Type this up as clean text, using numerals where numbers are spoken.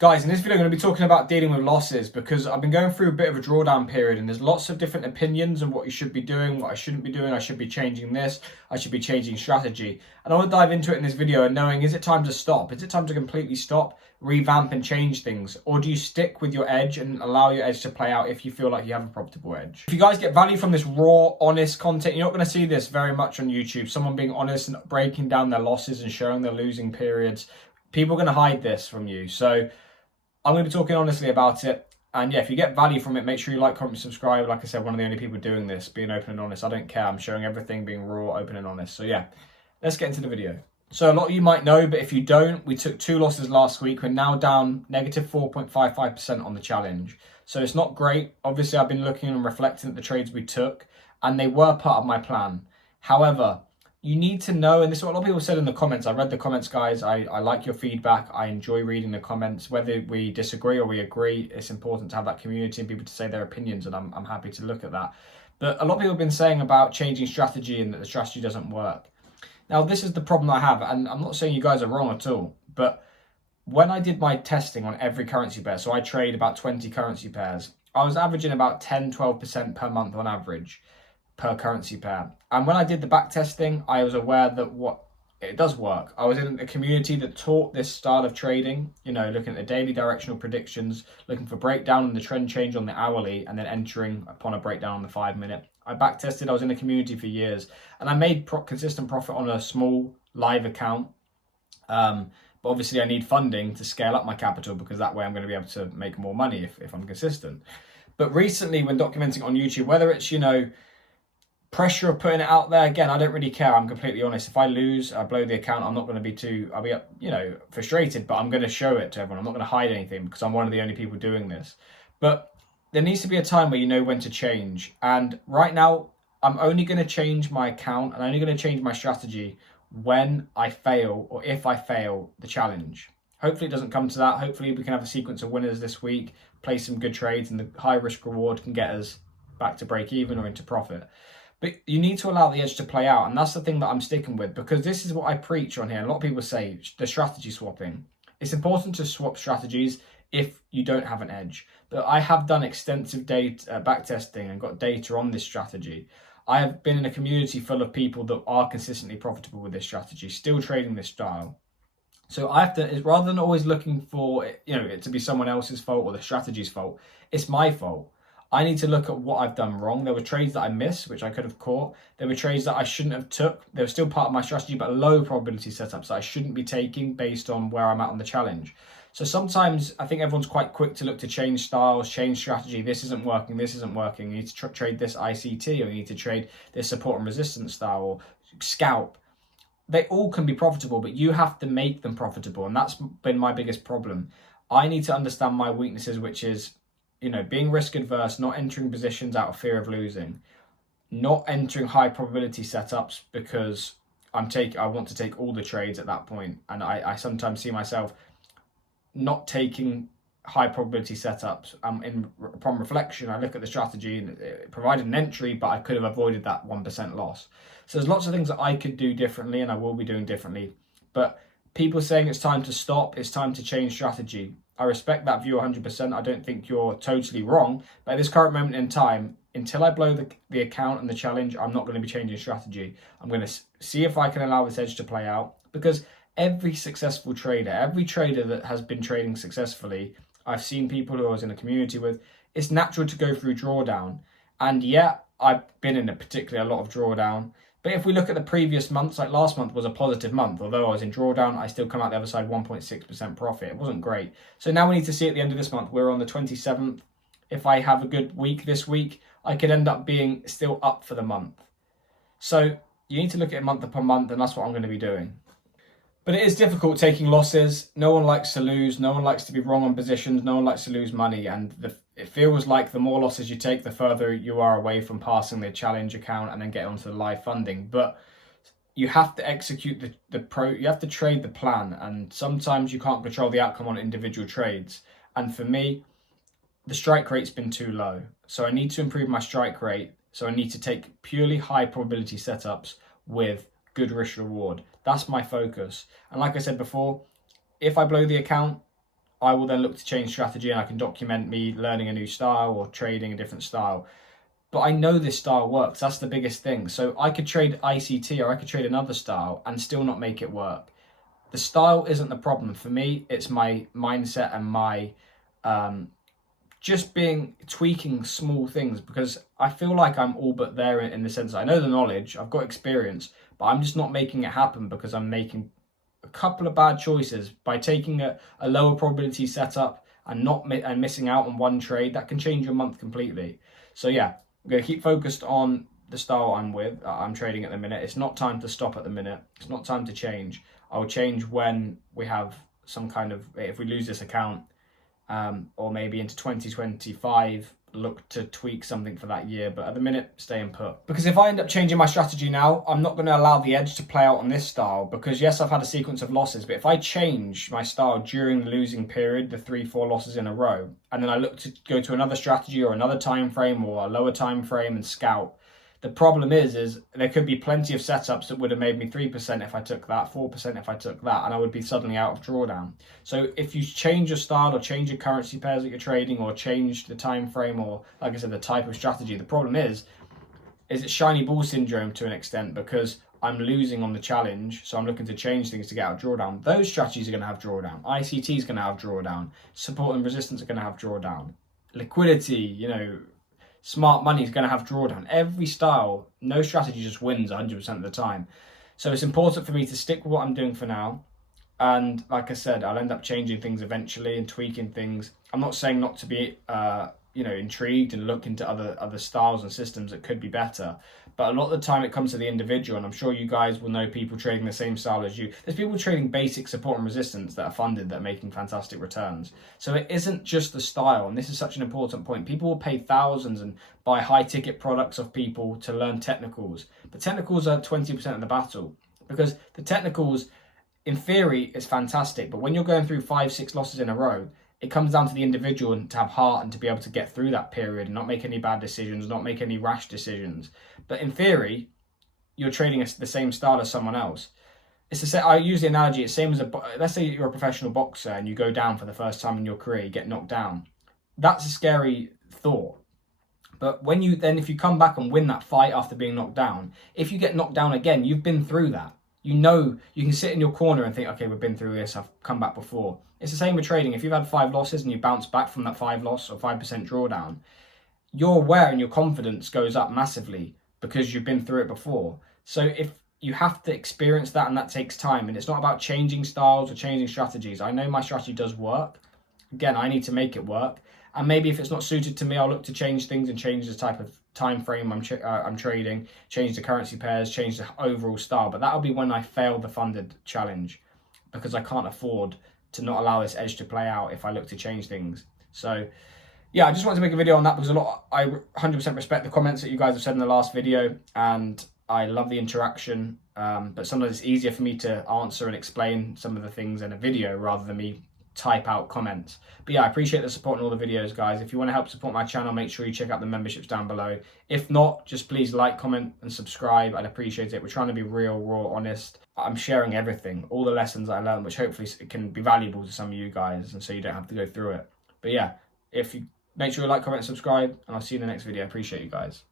Guys, in this video I'm going to be talking about dealing with losses because I've been going through a bit of a drawdown period and there's lots of different opinions on what you should be doing, what I shouldn't be doing. I should be changing this, I should be changing strategy. And I want to dive into it in this video and knowing, is it time to stop? Is it time to completely stop, revamp and change things? Or do you stick with your edge and allow your edge to play out if you feel like you have a profitable edge? If you guys get value from this raw, honest content, you're not going to see this very much on YouTube. Someone being honest and breaking down their losses and showing their losing periods. People are going to hide this from you. So I'm going to be talking honestly about it. And yeah, if you get value from it, make sure you like, comment, subscribe. Like I said, one of the only people doing this, being open and honest. I don't care. I'm showing everything, being raw, open and honest. So yeah, let's get into the video. So a lot of you might know, but if you don't, we took 2 losses last week. We're now down negative 4.55% on the challenge. So it's not great. Obviously, I've been looking and reflecting at the trades we took, and they were part of my plan. However, you need to know, and this is what a lot of people said in the comments. I read the comments, guys. I like your feedback. I enjoy reading the comments. Whether we disagree or we agree, it's important to have that community and people to say their opinions, and I'm happy to look at that. But a lot of people have been saying about changing strategy and that the strategy doesn't work. Now, this is the problem I have, and I'm not saying you guys are wrong at all, but when I did my testing on every currency pair, so I trade about 20 currency pairs, I was averaging about 10-12% per month on average per currency pair. And when I did the back testing, I was aware that it does work. I was in a community that taught this style of trading, you know, looking at the daily directional predictions, looking for breakdown and the trend change on the hourly, and then entering upon a breakdown on the 5-minute. I back tested, I was in the community for years, and I made consistent profit on a small live account. But obviously I need funding to scale up my capital, because that way I'm going to be able to make more money if I'm consistent. But recently, when documenting on YouTube, whether it's, you know, pressure of putting it out there, again, I don't really care. I'm completely honest. If I lose, I blow the account, I'm not going to be I'll be, you know, frustrated, but I'm going to show it to everyone. I'm not going to hide anything because I'm one of the only people doing this. But there needs to be a time where you know when to change. And right now, I'm only going to change my account and only going to change my strategy when I fail, or if I fail the challenge. Hopefully it doesn't come to that. Hopefully we can have a sequence of winners this week, play some good trades, and the high risk reward can get us back to break even or into profit. But you need to allow the edge to play out. And that's the thing that I'm sticking with, because this is what I preach on here. A lot of people say the strategy swapping. It's important to swap strategies if you don't have an edge. But I have done extensive data back testing and got data on this strategy. I have been in a community full of people that are consistently profitable with this strategy, still trading this style. So I have to, rather than always looking for it to be someone else's fault or the strategy's fault, it's my fault. I need to look at what I've done wrong. There were trades that I missed, which I could have caught. There were trades that I shouldn't have took. They were still part of my strategy, but low probability setups that I shouldn't be taking based on where I'm at on the challenge. So sometimes I think everyone's quite quick to look to change styles, change strategy. This isn't working, this isn't working. You need to trade this ICT, or you need to trade this support and resistance style, or scalp. They all can be profitable, but you have to make them profitable. And that's been my biggest problem. I need to understand my weaknesses, which is, you know, being risk adverse, not entering positions out of fear of losing, not entering high probability setups because I want to take all the trades at that point. And I sometimes see myself not taking high probability setups. Upon reflection, I look at the strategy and it provided an entry, but I could have avoided that 1% loss. So there's lots of things that I could do differently, and I will be doing differently. But people saying it's time to stop, it's time to change strategy. I respect that view 100%. I don't think you're totally wrong. But at this current moment in time, until I blow the account and the challenge, I'm not going to be changing strategy. I'm going to see if I can allow this edge to play out. Because every successful trader, every trader that has been trading successfully, I've seen people who I was in a community with, it's natural to go through drawdown. And yeah, I've been in a lot of drawdown. But if we look at the previous months, like last month was a positive month. Although I was in drawdown, I still come out the other side 1.6% profit. It wasn't great. So now we need to see at the end of this month, we're on the 27th. If I have a good week this week, I could end up being still up for the month. So you need to look at it month upon month, and that's what I'm going to be doing. But it is difficult taking losses. No one likes to lose. No one likes to be wrong on positions. No one likes to lose money. And it feels like the more losses you take, the further you are away from passing the challenge account and then get onto the live funding. But you have to execute you have to trade the plan. And sometimes you can't control the outcome on individual trades. And for me, the strike rate's been too low. So I need to improve my strike rate. So I need to take purely high probability setups with good risk reward. That's my focus. And like I said before, if I blow the account, I will then look to change strategy, and I can document me learning a new style or trading a different style. But I know this style works. That's the biggest thing. So I could trade ICT or I could trade another style and still not make it work. The style isn't the problem. For me, it's my mindset and my just tweaking small things, because I feel like I'm all but there in the sense that I know the knowledge, I've got experience, but I'm just not making it happen because I'm making a couple of bad choices by taking a lower probability setup and missing out on one trade that can change your month completely. So yeah, I'm going to keep focused on the style I'm trading at the minute. It's not time to stop at the minute. It's not time to change. I'll change when we have some kind of, if we lose this account, or maybe into 2025, look to tweak something for that year. But at the minute, staying put. Because if I end up changing my strategy now, I'm not going to allow the edge to play out on this style, because yes, I've had a sequence of losses, but if I change my style during the losing period, the 3-4 losses in a row, and then I look to go to another strategy or another time frame or a lower time frame and scout, the problem is there could be plenty of setups that would have made me 3% if I took that, 4% if I took that, and I would be suddenly out of drawdown. So if you change your style or change your currency pairs that you're trading, or change the time frame, or like I said, the type of strategy, the problem is it's shiny ball syndrome to an extent, because I'm losing on the challenge, so I'm looking to change things to get out of drawdown. Those strategies are going to have drawdown. ICT is going to have drawdown. Support and resistance are going to have drawdown. Liquidity, smart money is going to have drawdown. Every style, no strategy just wins 100% of the time. So it's important for me to stick with what I'm doing for now. And like I said, I'll end up changing things eventually and tweaking things. I'm not saying not to be, intrigued and look into other styles and systems that could be better. But a lot of the time it comes to the individual, and I'm sure you guys will know people trading the same style as you. There's people trading basic support and resistance that are funded, that are making fantastic returns. So it isn't just the style, and this is such an important point. People will pay thousands and buy high ticket products off people to learn technicals. But technicals are 20% of the battle, because the technicals, in theory, is fantastic. But when you're going through 5-6 losses in a row, it comes down to the individual and to have heart and to be able to get through that period and not make any bad decisions, not make any rash decisions. But in theory, you're trading the same style as someone else. It's the same. I use the analogy. It's the same as let's say you're a professional boxer and you go down for the first time in your career, you get knocked down. That's a scary thought. But if you come back and win that fight after being knocked down, if you get knocked down again, you've been through that. You can sit in your corner and think, okay, we've been through this, I've come back before. It's the same with trading. If you've had 5 losses and you bounce back from that 5 loss or 5% drawdown, you're aware and your confidence goes up massively because you've been through it before. So if you have to experience that, and that takes time, and it's not about changing styles or changing strategies. I know my strategy does work. Again, I need to make it work. And maybe if it's not suited to me, I'll look to change things and change the type of time frame I'm trading, change the currency pairs, change the overall style. But that'll be when I fail the funded challenge, because I can't afford to not allow this edge to play out if I look to change things. So yeah, I just wanted to make a video on that because I 100% respect the comments that you guys have said in the last video, and I love the interaction. But sometimes it's easier for me to answer and explain some of the things in a video rather than me type out comments. But yeah, I appreciate the support in all the videos, guys. If you want to help support my channel, make sure you check out the memberships down below. If not, just please like, comment and subscribe. I'd appreciate it. We're trying to be real, raw, honest. I'm sharing everything, all the lessons I learned, which hopefully it can be valuable to some of you guys, and so you don't have to go through it. But yeah, if you make sure you like, comment, subscribe, and I'll see you in the next video. I appreciate you guys.